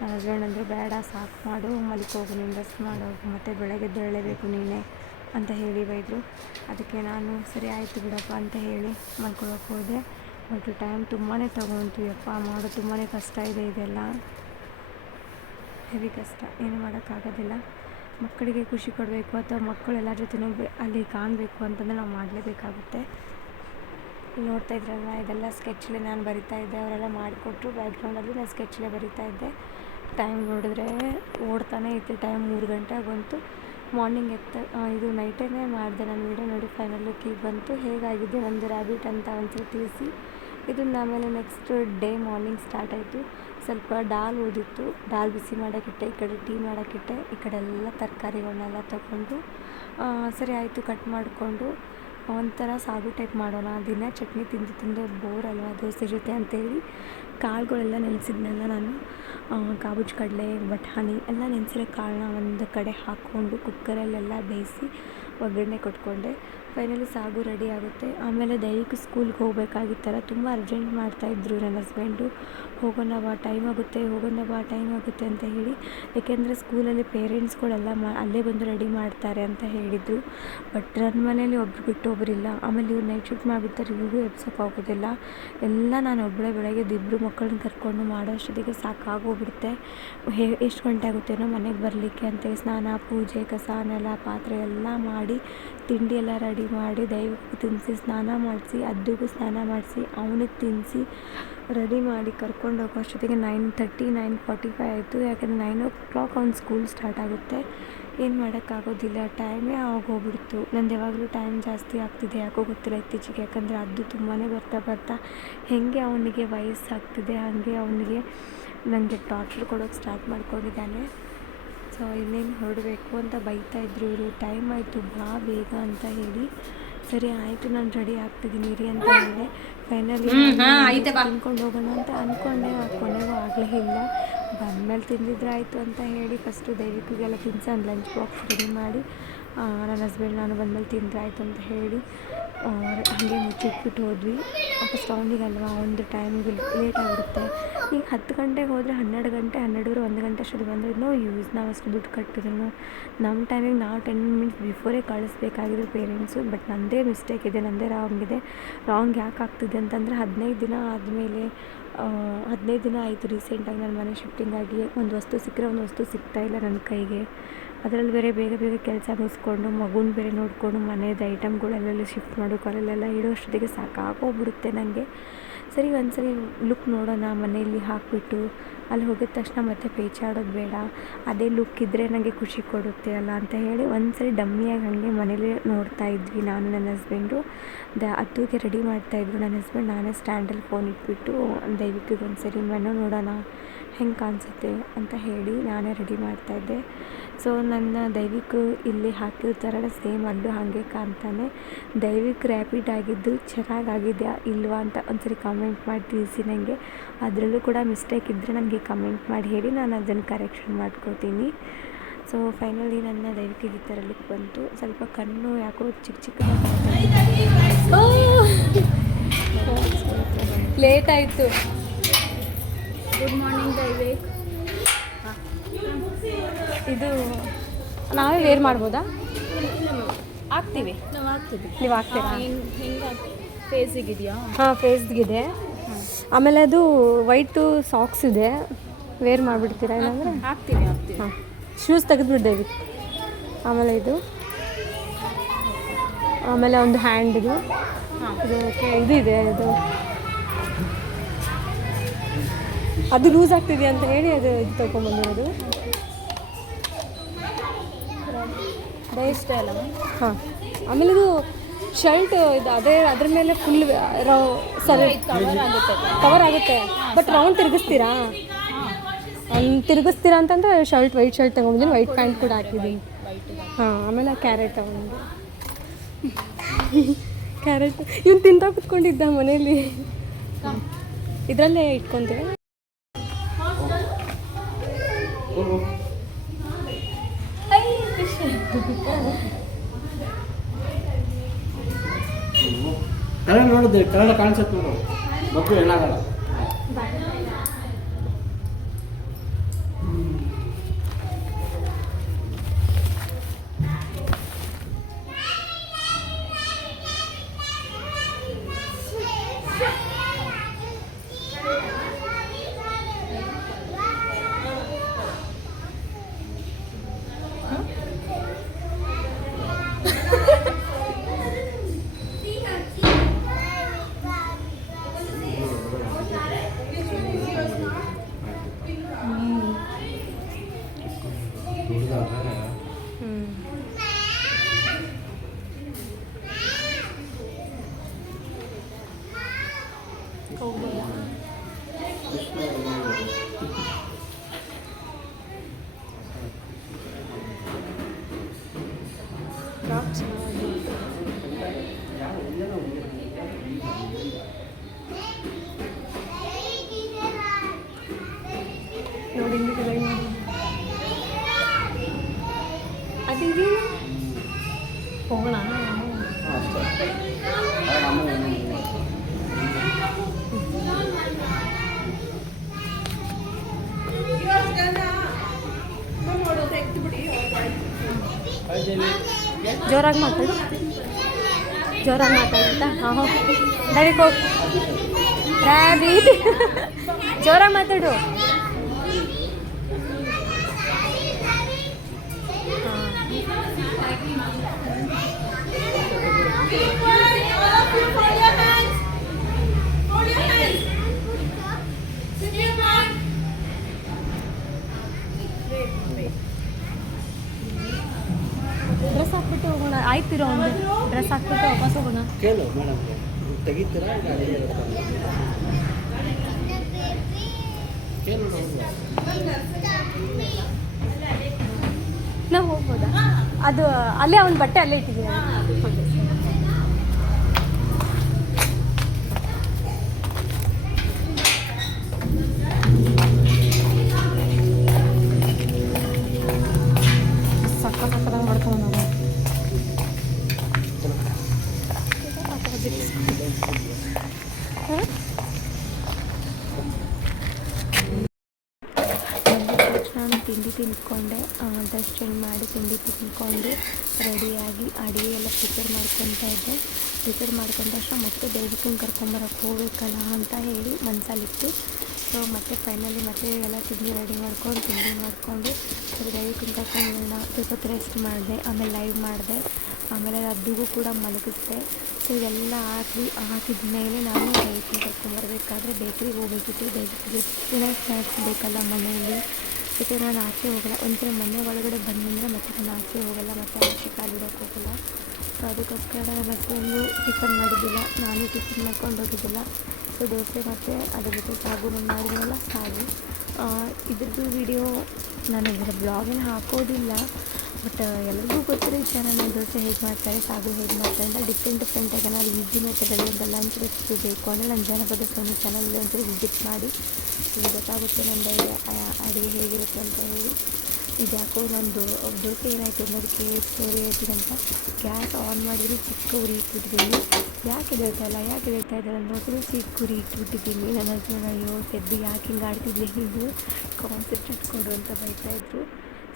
ನನ್ನ ಹಸ್ಬೆಂಡ್ ಅಂದರು ಬೇಡ ಸಾಕು ಮಾಡು, ಮಲ್ಕೋಗು, ನೀನು ರೆಸ್ಟ್ ಮಾಡೋಗು, ಮತ್ತು ಬೆಳಗ್ಗೆ ಎದ್ದೇಳಲೇಬೇಕು ನೀನೇ ಅಂತ ಹೇಳಿ ಬೈದರು. ಅದಕ್ಕೆ ನಾನು ಸರಿ ಆಯಿತು ಬಿಡಪ್ಪ ಅಂತ ಹೇಳಿ ಮಲ್ಕೊಳ್ಳೋಕೆ ಹೋದೆ. ಬಟ್ ಟೈಮ್ ತುಂಬಾ ತೊಗೊಂತು. ಯಪ್ಪ ಮಾಡೋದು ತುಂಬಾ ಕಷ್ಟ ಇದೆ, ಇದೆಲ್ಲ ಹೆವಿ ಕಷ್ಟ. ಏನು ಮಾಡೋಕ್ಕಾಗೋದಿಲ್ಲ. ಮಕ್ಕಳಿಗೆ ಖುಷಿ ಕೊಡಬೇಕು ಅಥವಾ ಮಕ್ಕಳು ಎಲ್ಲರ ಜೊತೆನೂ ಅಲ್ಲಿ ಕಾಣಬೇಕು ಅಂತಂದರೆ ನಾವು ಮಾಡಲೇಬೇಕಾಗುತ್ತೆ. ನೋಡ್ತಾ ಇದ್ರಲ್ಲ, ಇದೆಲ್ಲ ಸ್ಕೆಚ್ಲೇ ನಾನು ಬರಿತಾ ಇದ್ದೆ. ಅವರೆಲ್ಲ ಮಾಡಿಕೊಟ್ರು ಬ್ಯಾಕ್ಗ್ರೌಂಡಲ್ಲಿ, ನಾನು ಸ್ಕೆಚ್ಲೇ ಬರಿತಾ ಇದ್ದೆ. ಟೈಮ್ ನೋಡಿದ್ರೆ ಓಡ್ತಾನೆ ಇತ್ತು. ಟೈಮ್ 3 ಗಂಟೆ ಬಂತು. ಮಾರ್ನಿಂಗ್ ಇದು ನೈಟೇ ಮಾಡಿದೆ ನಾನು ವೀಡಿಯೋ. ನೋಡಿ ಫೈನಲ್ ಲುಕ್ಕಿಗೆ ಬಂತು. ಹೇಗಾಗಿದೆ ನಂದು ರ್ಯಾಬಿಟ್ ಅಂತ ಒಂದ್ಸಲ ತಿಳಿಸಿ. ಇದನ್ನು ಆಮೇಲೆ ನೆಕ್ಸ್ಟ್ ಡೇ ಮಾರ್ನಿಂಗ್ ಸ್ಟಾರ್ಟ್ ಆಯಿತು. ಸ್ವಲ್ಪ ಡಾಲ್ ಓದಿತ್ತು, ಡಾಲ್ ಬಿಸಿ ಮಾಡೋಕ್ಕಿಟ್ಟೆ, ಈ ಕಡೆ ಟೀ ಮಾಡೋಕ್ಕಿಟ್ಟೆ, ಈ ಕಡೆ ಎಲ್ಲ ತರಕಾರಿಗಳನ್ನೆಲ್ಲ ತೊಗೊಂಡು ಸರಿ ಆಯಿತು. ಕಟ್ ಮಾಡಿಕೊಂಡು ಒಂಥರ ಸಾಗು ಟೈಪ್ ಮಾಡೋಣ, ದಿನ ಚಟ್ನಿ ತಿಂದು ಬೋರ್ ಅಲ್ವಾ ದೋಸೆ ಜೊತೆ ಅಂತೇಳಿ ಕಾಳುಗಳೆಲ್ಲ ನೆನೆಸಿದ್ನೆಲ್ಲ ನಾನು, ಕಾಬೂಜ್ ಕಡಲೆ, ಬಟಾಣಿ ಎಲ್ಲ ನೆನೆಸಿರೋ ಕಾಳನ್ನ ಒಂದು ಕಡೆ ಹಾಕ್ಕೊಂಡು ಕುಕ್ಕರಲ್ಲೆಲ್ಲ ಬೇಯಿಸಿ ಒಗ್ಗರಣೆ ಕೊಟ್ಕೊಂಡೆ. ಫೈನಲಿ ಸಾಗು ರೆಡಿ ಆಗುತ್ತೆ. ಆಮೇಲೆ ದೈಹಿಕ ಸ್ಕೂಲ್ಗೆ ಹೋಗಬೇಕಾಗಿತ್ತಲ್ಲ, ತುಂಬ ಅರ್ಜೆಂಟ್ ಮಾಡ್ತಾಯಿದ್ರು ನನ್ನ ಹಸ್ಬೆಂಡು. ಹೋಗೋಣ ಬಾ ಟೈಮ್ ಆಗುತ್ತೆ ಅಂತ ಹೇಳಿ. ಏಕೆಂದರೆ ಸ್ಕೂಲಲ್ಲಿ ಪೇರೆಂಟ್ಸ್ಗಳೆಲ್ಲ ಅಲ್ಲೇ ಬಂದು ರೆಡಿ ಮಾಡ್ತಾರೆ ಅಂತ ಹೇಳಿದರು. ಬಟ್ ನನ್ನ ಮನೇಲಿ ಒಬ್ರು ಬಿಟ್ಟು ಒಬ್ಬರಿಲ್ಲ. ಆಮೇಲೆ ಇವ್ರು ನೈಟ್ ಶಿಫ್ಟ್ ಮಾಡಿಬಿಡ್ತಾರೆ, ಇವ್ರಿಗೂ ಎಬ್ಸೋಕ್ಕಾಗೋದಿಲ್ಲ. ಎಲ್ಲ ನಾನು ಒಬ್ಬಳೇ ಬೆಳಗ್ಗೆ ಇಬ್ಬರು ಮಕ್ಕಳನ್ನ ಕರ್ಕೊಂಡು ಮಾಡೋ ಅಷ್ಟೊತ್ತಿಗೆ ಸಾಕಾಗೋಗ್ಬಿಡುತ್ತೆ. ಎಷ್ಟು ಗಂಟೆ ಆಗುತ್ತೇನೋ ಮನೆಗೆ ಬರಲಿಕ್ಕೆ ಅಂತೇಳಿ ಸ್ನಾನ ಪೂಜೆ ಕಸ ನೆಲ ಪಾತ್ರೆ ಎಲ್ಲ ಮಾಡಿ ತಿಂಡಿ ಎಲ್ಲ ರೆಡಿ ಮಾಡಿ ದೈವಕ್ಕೆ ತಿನ್ನಿಸಿ ಸ್ನಾನ ಮಾಡಿಸಿ ಅದ್ದಿಗೂ ಸ್ನಾನ ಮಾಡಿಸಿ ಅವನಿಗೆ ತಿನ್ನಿಸಿ ರೆಡಿ ಮಾಡಿ ಕರ್ಕೊಂಡು ಹೋಗೋ ಅಷ್ಟೊತ್ತಿಗೆ 9:30 9:45 ಆಯಿತು. ಯಾಕಂದರೆ 9 o'clock ಅವ್ನ ಸ್ಕೂಲ್ ಸ್ಟಾರ್ಟ್ ಆಗುತ್ತೆ. ಏನು ಮಾಡೋಕ್ಕಾಗೋದಿಲ್ಲ, ಟೈಮೇ ಆಗೋಗ್ಬಿಡ್ತು. ನಂದು ಯಾವಾಗಲೂ ಟೈಮ್ ಜಾಸ್ತಿ ಆಗ್ತಿದೆ ಯಾಕೋ ಗೊತ್ತಿಲ್ಲ ಇತ್ತೀಚೆಗೆ. ಯಾಕಂದರೆ ಅದು ತುಂಬಾ ಬರ್ತಾ ಹೇಗೆ ಅವನಿಗೆ ವಯಸ್ಸಾಗ್ತಿದೆ ಹಾಗೆ ಅವನಿಗೆ ನನಗೆ ಟಾರ್ಚರ್ ಕೊಡೋಕ್ಕೆ ಸ್ಟಾರ್ಟ್ ಮಾಡ್ಕೊಂಡಿದ್ದಾನೆ. ಸೊ ಇನ್ನೇನು ಹೊರಡಬೇಕು ಅಂತ ಬೈತಾ ಇದ್ರು ಇವರು. ಟೈಮ್ ಆಯಿತು ಬಾ ಬೇಗ ಅಂತ ಹೇಳಿ, ಸರಿ ಆಯಿತು ನಾನು ರೆಡಿ ಆಗ್ತಿದ್ದೀನಿ ರೀ ಅಂತ ಹೇಳಿದೆ. ಫೈನಲಿ ತಿನ್ಕೊಂಡು ಹೋಗೋಣ ಅಂತ ಅಂದ್ಕೊಂಡೆ, ಕೊನೆಗೂ ಆಗಲೇ ಇಲ್ಲ. ಬಂದಮೇಲೆ ತಿಂದಿದ್ರೆ ಆಯಿತು ಅಂತ ಹೇಳಿ ಫಸ್ಟು ದೈವಿಕಿಗೆಲ್ಲ ತಿನ್ಸೋಣ ಲಂಚ್ ಬಾಕ್ಸ್ ರೆಡಿ ಮಾಡಿ, ನನ್ನ ಹಸ್ಬೆಂಡ್ ನಾನು ಬಂದಮೇಲೆ ತಿಂದರೆ ಆಯಿತು ಅಂತ ಹೇಳಿ ಹಾಗೆ ಮುಚ್ಚಿಟ್ಬಿಟ್ಟು ಹೋದ್ವಿ. ವಾಪಸ್ ಟೌನಿಗಲ್ವಾ, ಒಂದು ಟೈಮಿಗೆ ಲೇಟ್ ಆಗಿಬಿಡುತ್ತೆ. ಈಗ 10 ಗಂಟೆಗೆ ಹೋದರೆ 12 ಗಂಟೆ 12:30 1 ಗಂಟೆ ಅಷ್ಟೊತ್ತಿಗೆ ಬಂದರೆ ನೋ ಯೂಸ್. ನಾವು ಅಷ್ಟು ದುಡ್ಡು ಕಟ್ಟಿದ್ರು ನಮ್ಮ ಟೈಮಿಗೆ ನಾವು 10 ಮಿನಿಟ್ಸ್ ಬಿಫೋರೇ ಕಳಿಸ್ಬೇಕಾಗಿದ್ರು ಪೇರೆಂಟ್ಸು. ಬಟ್ ನನ್ನದೇ ಮಿಸ್ಟೇಕ್ ಇದೆ, ನನ್ನದೇ ರಾಂಗ್ ಯಾಕೆ ಆಗ್ತಿದೆ ಅಂತಂದರೆ 15 ದಿನ ಆದಮೇಲೆ 15 ದಿನ ಆಯಿತು ರೀಸೆಂಟಾಗಿ ನಾನು ಮನೆ ಶಿಫ್ಟಿಂಗ್ ಆಗಿ. ಒಂದು ವಸ್ತು ಸಿಕ್ಕರೆ ಒಂದು ವಸ್ತು ಸಿಗ್ತಾಯಿಲ್ಲ ನನ್ನ ಕೈಗೆ. ಅದರಲ್ಲಿ ಬೇರೆ ಬೇಗ ಕೆಲಸ ಮುಗಿಸ್ಕೊಂಡು ಮಗುನ ಬೇರೆ ನೋಡಿಕೊಂಡು ಮನೆಯದು ಐಟಮ್ಗಳೆಲ್ಲ ಶಿಫ್ಟ್ ಮಾಡೋಕೆ ಅಲ್ಲೆಲ್ಲ ಇಡೋಷ್ಟೊತ್ತಿಗೆ ಸಾಕಾಗೋಗ್ಬಿಡುತ್ತೆ ನನಗೆ. ಸರಿ ಒಂದ್ಸರಿ ಲುಕ್ ನೋಡೋಣ ಮನೆಯಲ್ಲಿ ಹಾಕಿಬಿಟ್ಟು, ಅಲ್ಲಿ ಹೋಗಿದ ತಕ್ಷಣ ಮತ್ತೆ ಪೇಚಾಡೋದು ಬೇಡ, ಅದೇ ಲುಕ್ ಇದ್ದರೆ ನನಗೆ ಖುಷಿ ಕೊಡುತ್ತೆ ಅಲ್ಲ ಅಂತ ಹೇಳಿ ಒಂದ್ಸರಿ ಡಮ್ಮಿಯಾಗಿ ಹಾಗೆ ಮನೇಲಿ ನೋಡ್ತಾ ಇದ್ವಿ ನಾನು ನನ್ನ ಹಸ್ಬೆಂಡು. ಹತ್ತುಗೆ ರೆಡಿ ಮಾಡ್ತಾಯಿದ್ರು ನನ್ನ ಹಸ್ಬೆಂಡ್. ನಾನೇ ಸ್ಟ್ಯಾಂಡಲ್ಲಿ ಫೋನ್ ಇಟ್ಬಿಟ್ಟು ದೈವಿಕಿಗೆ ಒಂದ್ಸರಿ ಮೆನು ನೋಡೋಣ ಹೆಂಗೆ ಕಾಣಿಸುತ್ತೆ ಅಂತ ಹೇಳಿ ನಾನೇ ರೆಡಿ ಮಾಡ್ತಾಯಿದ್ದೆ. ಸೊ ನನ್ನ ದೈವಿಕ್ ಇಲ್ಲಿ ಹಾಕಿರೋ ಥರ ಸೇಮ್ ಅಲ್ಲೂ ಹಾಗೆ ಕಾಣ್ತಾನೆ. ದೈವಿಕ್ ರ್ಯಾಪಿಡ್ ಆಗಿದ್ದು ಚೆನ್ನಾಗಾಗಿದೆಯಾ ಇಲ್ವಾ ಅಂತ ಒಂದ್ಸರಿ ಕಮೆಂಟ್ ಮಾಡಿ ತಿಳಿಸಿ ನನಗೆ. ಅದರಲ್ಲೂ ಕೂಡ ಮಿಸ್ಟೇಕ್ ಇದ್ದರೆ ನನಗೆ ಕಮೆಂಟ್ ಮಾಡಿ ಹೇಳಿ, ನಾನು ಅದನ್ನು ಕರೆಕ್ಷನ್ ಮಾಡ್ಕೋತೀನಿ. ಸೊ ಫೈನಲಿ ನನ್ನ ದೈವಿಕಿಗೆ ಈ ಥರ ಲುಕ್ ಬಂತು. ಸ್ವಲ್ಪ ಕಣ್ಣು ಯಾಕೋ ಚಿಕ್ಕದಾಗಿ ಲೇಟ್ ಆಯಿತು. Good morning Daivik. ಇದು ನಾವೇ ವೇರ್ ಮಾಡ್ಬೋದಾ? ಆಗ್ತೀವಿ, ನಾವು ಆಗ್ತೀವಿ. ನೀವು ಆಗ್ತೀರಾ? ಹೆಂಗೆ ಫೇಸಿಗಿದೆಯಾ? ಹಾಂ, ಫೇಸ್ಗಿದೆ. ಆಮೇಲೆ ಅದು ವೈಟು ಸಾಕ್ಸ್ ಇದೆ, ವೇರ್ ಮಾಡಿಬಿಡ್ತೀರಾ ಇಲ್ಲಾಂದರೆ? ಆಗ್ತೀವಿ. ಹಾಂ, ಶೂಸ್ ತೆಗೆದುಬಿಡ್ದೇವಿ. ಆಮೇಲೆ ಇದು, ಆಮೇಲೆ ಒಂದು ಹ್ಯಾಂಡ್ದು ಇದು ಇದೆ, ಅದು ಲೂಸ್ ಆಗ್ತಿದೆಯಾ ಅಂತ ಹೇಳಿ ಅದು ಇದು ತೊಗೊಂಬಂದಿರೋದು. ಇಷ್ಟ ಅಲ್ಲ? ಹಾಂ, ಆಮೇಲೆ ಇದು ಶರ್ಟ್ ಇದು ಅದ್ರ ಮೇಲೆ ಫುಲ್ ಕವರ್ ಆಗುತ್ತೆ. ಬಟ್ ರೌಂಡ್ ತಿರುಗಿಸ್ತೀರಾ? ಅಂತಂದರೆ ವೈಟ್ ಶರ್ಟ್ ತೊಗೊಂಡಿದ್ದೀನಿ, ವೈಟ್ ಪ್ಯಾಂಟ್ ಕೂಡ ಹಾಕಿದ್ದೀನಿ. ಹಾಂ, ಆಮೇಲೆ ಕ್ಯಾರೆಟ್ ತೊಗೊಂಡು ಕ್ಯಾರೆಟ್ ಇವ್ನು ತಿಂತಾ ಕುತ್ಕೊಂಡಿದ್ದ ಮನೇಲಿ. ಇದರಲ್ಲೇ ಇಟ್ಕೊತೀವಿ. ಕನ್ನಡ ನೋಡಿದ್ರಿ, ಕನ್ನಡ ಕಾಣಿಸುತ್ತೆ ನೋಡು, ಮಕ್ಕಳು ಏನಾಗಲ್ಲ. ನೋಡಿ ಅದಿಗೆ ಹೋಗೋಣ. ಜೋರಾಗಿ ಮಾತಾಡು, ಮಾತಾಡುತ್ತಾ? ಹಾಂ, ಹೋಗಿ ಡೈರೆಕ್ಟ್ ಹೋಗಿ ರ್ಯಾಬಿಟ್ ಜೋರಾಗಿ ಮಾತಾಡು. ಡ್ರೆಸ್ ಹಾಕ್ಬಿಟ್ಟು ಹೋಗೋಣ. ಆಯ್ತಿರೋ ಒಂದು ಡ್ರೆಸ್ ಹಾಕ್ಬಿಟ್ಟು ವಾಪಸ್ ಹೋಗೋಣ. ಕೇಳು ಮೇಡಮ್, ತೆಗಿತೀರಾ? ಕೇಳು. ನಾವು ಹೋಗ್ಬೋದಾ? ಅದು ಅಲ್ಲೇ ಅವ್ನ ಬಟ್ಟೆ ಅಲ್ಲೇ ಇಟ್ಟಿದ್ದೀರಾ? Okay sir. ಸಕ್ಕತ್ತಾಗಿ ಮಾಡ್ಕೊಂಡು ನಾನು ತಿಂಡಿ ತಿಂದ್ಕೊಂಡೆ, ಡ್ರೆಸ್ ಚೇಂಜ್ ಮಾಡಿ ತಿಂಡಿ ತಿಂದ್ಕೊಂಡು ರೆಡಿಯಾಗಿ ಅಡುಗೆ ಎಲ್ಲ ಪ್ರಿಪೇರ್ ಮಾಡ್ಕೊತಾ ಇದ್ದೆ. ಪ್ರಿಪೇರ್ ಮಾಡ್ಕೊಂಡ ತಕ್ಷಣ ಮತ್ತೆ ದೈವಿಕನ ಕರ್ಕೊಂಬರಕ್ಕೆ ಹೋಗ್ಬೇಕಲ್ಲ ಅಂತ ಹೇಳಿ ಮನಸ್ಸಲ್ಲಿತ್ತು. ಸೊ ಮತ್ತೆ ಫೈನಲಿ ಮತ್ತೆ ಎಲ್ಲ ತಿಂಡಿ ರೆಡಿ ಮಾಡ್ಕೊಂಡು ತಿಂಡಿ ಮಾಡಿಕೊಂಡು ದೈವಿಕನ ಕರ್ಕೊಂಡು ಸ್ವಲ್ಪ ರೆಸ್ಟ್ ಮಾಡಿದೆ. ಆಮೇಲೆ ಲೈವ್ ಮಾಡಿದೆ. ಆಮೇಲೆ ಅದ್ದಿಗೂ ಕೂಡ ಮಲಗಿಸ್ದೆ. ಸೊ ಇದೆಲ್ಲ ಹಾಕಿದ ಮೇಲೆ ನಾನು ದೈವಿಕನ ಕರ್ಕೊಂಬರ್ಬೇಕಾದ್ರೆ ಬೇಕ್ರಿಗೆ ಹೋಗ್ಬೇಕಿತ್ತು. ದೈವಿಕಿಗೆ ಸ್ನ್ಯಾಕ್ಸ್ ಬೇಕಲ್ಲ ಮನೆಯಲ್ಲಿ. ಮತ್ತು ನಾನು ಆಚೆ ಹೋಗಲ್ಲ. ಒಂಥರ ಮನೆ ಒಳಗಡೆ ಬಂದಂದರೆ ಮತ್ತೆ ನಾನು ಆಚೆ ಹೋಗಲ್ಲ, ಮತ್ತು ಆಚೆ ಕಾಲಿಡೋಕ್ಕೆ ಹೋಗಲ್ಲ. ಸೊ ಅದಕ್ಕೋಸ್ಕರ ನನ್ನ ಹಸ್ಬೆಂಡು ಟಿಫನ್ ಮಾಡಿದ್ದಿಲ್ಲ, ನಾನು ಟಿಫನ್ ಮಾಡ್ಕೊಂಡು ಹೋಗಿದ್ದಿಲ್ಲ. ಸೊ ದೋಸೆ ಮತ್ತು ಅದ್ರ ಜೊತೆ ಸಾಗು ಮಾಡಿದ್ನಲ್ಲ ಸಾಗು. ಇದ್ರದ್ದು ವಿಡಿಯೋ ನಾನು ಇದರ ಬ್ಲಾಗನ್ನು ಹಾಕೋದಿಲ್ಲ, ಬಟ್ ಎಲ್ಲರಿಗೂ ಗೊತ್ತಿರೋ ವಿಚಾರ. ನಾನು ದೋಸೆ ಹೇಗೆ ಮಾಡ್ತಾರೆ, ಸಾಗು ಹೇಗೆ ಮಾಡ್ತಾರೆ ಅಂತ ಡಿಫ್ರೆಂಟಾಗಿ ನಾನು ಈಸಿ ಮೆಥಡಲ್ಲಿ ಒಂದು ಲಂಚ್ ರೆಸಿಪಿ ಬೇಕು ಅಂದರೆ ನನ್ನ ಜನಪದ ಸೋನಿ ಚಾನಲಲ್ಲಿ ಒಂದ್ಸರಿ ವಿಸಿಟ್ ಮಾಡಿ. ಇಲ್ಲಿ ಗೊತ್ತಾಗುತ್ತೆ ನನ್ನ ಅಡುಗೆ ಹೇಗಿರುತ್ತೆ ಅಂತ ಹೇಳಿ. ಇದು ಯಾಕೋ ನಂದು ದೋಸೆ ಏನಾಯಿತು ಅನ್ನೋದಕ್ಕೆ ಸ್ಟೋರಿ ಹೇಳ್ತೀನಿ ಅಂತ ಗ್ಯಾಸ್ ಆನ್ ಮಾಡಿದ್ರು ಚಿಕ್ಕ ಉರಿ ಇಟ್ಬಿಟ್ಟಿದ್ದೀನಿ. ಯಾಕೆ ಎದ್ದೇಳ್ತಾ ಇದ್ದಾರೆ ನೋಡಿದ್ರು ಚಿಕ್ಕ ಉರಿ ಇಟ್ಬಿಟ್ಟಿದ್ದೀನಿ. ನನ್ನ ಹಸ್ಬೆಂಡ್ ಅಯ್ಯೋ ಸೆದ್ದು ಯಾಕೆ ಹಿಂಗೆ ಆಡ್ತಿದ್ದೆ, ಇದು ಕಾನ್ಸೆಪ್ಟ್ ಇಟ್ಕೊಡು ಅಂತ ಬೈತಾಯಿದ್ರು.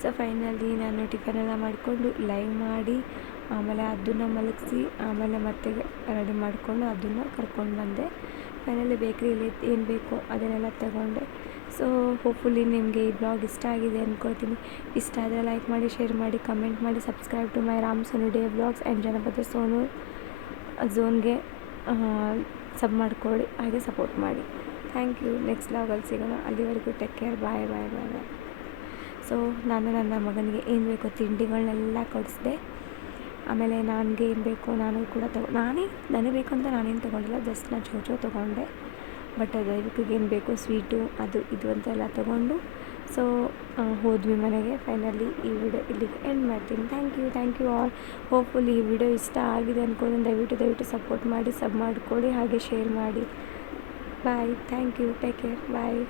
ಸೊ ಫೈನಲಿ ನಾನು ಟಿಫನೆಲ್ಲ ಮಾಡಿಕೊಂಡು ಲೈವ್ ಮಾಡಿ ಆಮೇಲೆ ಅದನ್ನು ಮಲಗಿಸಿ ಆಮೇಲೆ ಮತ್ತೆ ರೆಡಿ ಮಾಡಿಕೊಂಡು ಅದನ್ನು ಕರ್ಕೊಂಡು ಬಂದೆ. ಫೈನಲಿ ಬೇಕ್ರಿಯಲ್ಲಿ ಏನು ಬೇಕೋ ಅದನ್ನೆಲ್ಲ ತಗೊಂಡೆ. ಸೊ ಹೋಪ್ಫುಲಿ ನಿಮಗೆ ಈ ಬ್ಲಾಗ್ ಇಷ್ಟ ಆಗಿದೆ ಅಂದ್ಕೊಳ್ತೀನಿ. ಇಷ್ಟ ಆದರೆ ಲೈಕ್ ಮಾಡಿ, ಶೇರ್ ಮಾಡಿ, ಕಮೆಂಟ್ ಮಾಡಿ, subscribe to my Ram Sonu day blogs and ಜನಪದ ಸೋನು ಝೋನ್ಗೆ ಸಬ್ ಮಾಡ್ಕೊಳ್ಳಿ, ಹಾಗೆ ಸಪೋರ್ಟ್ ಮಾಡಿ. Thank you. ನೆಕ್ಸ್ಟ್ ಬ್ಲಾಗಲ್ಲಿ ಸಿಗೋಣ. ಅಲ್ಲಿವರೆಗೂ ಟೇಕ್ ಕೇರ್. ಬಾಯ್ ಬಾಯ್ ಬಾಯ್ ಬಾಯ್. ಸೊ ನಾನು ನನ್ನ ಮಗನಿಗೆ ಏನು ಬೇಕೋ ತಿಂಡಿಗಳನ್ನೆಲ್ಲ ಕೊಡಿಸ್ದೆ. ಆಮೇಲೆ ನನಗೆ ಏನು ಬೇಕೋ ನಾನು ಕೂಡ ನನಗೆ ಬೇಕು ಅಂತ ನಾನೇನು ತೊಗೊಂಡಿಲ್ಲ, ಜಸ್ಟ್ ನಾನು ಚೌಚೌ ತೊಗೊಂಡೆ. ಬಟ್ ದೈವಿಕಿಗೆ ಏನು ಬೇಕೋ ಸ್ವೀಟು ಅದು ಇದು ಅಂತೆಲ್ಲ ತೊಗೊಂಡು ಸೊ ಹೋದ್ವಿ ಮನೆಗೆ. ಫೈನಲಿ ಈ ವಿಡಿಯೋ ಇಲ್ಲಿಗೆ ಎಂಡ್ ಮಾಡ್ತೀನಿ. Thank you all. ಹೋಪ್ಫುಲಿ ಈ ವಿಡಿಯೋ ಇಷ್ಟ ಆಗಿದೆ ಅಂದ್ಕೊಂಡು ದಯವಿಟ್ಟು ಸಪೋರ್ಟ್ ಮಾಡಿ, ಸಬ್ ಮಾಡಿಕೊಡಿ, ಹಾಗೆ ಶೇರ್ ಮಾಡಿ. Bye. Thank you. Take care. Bye.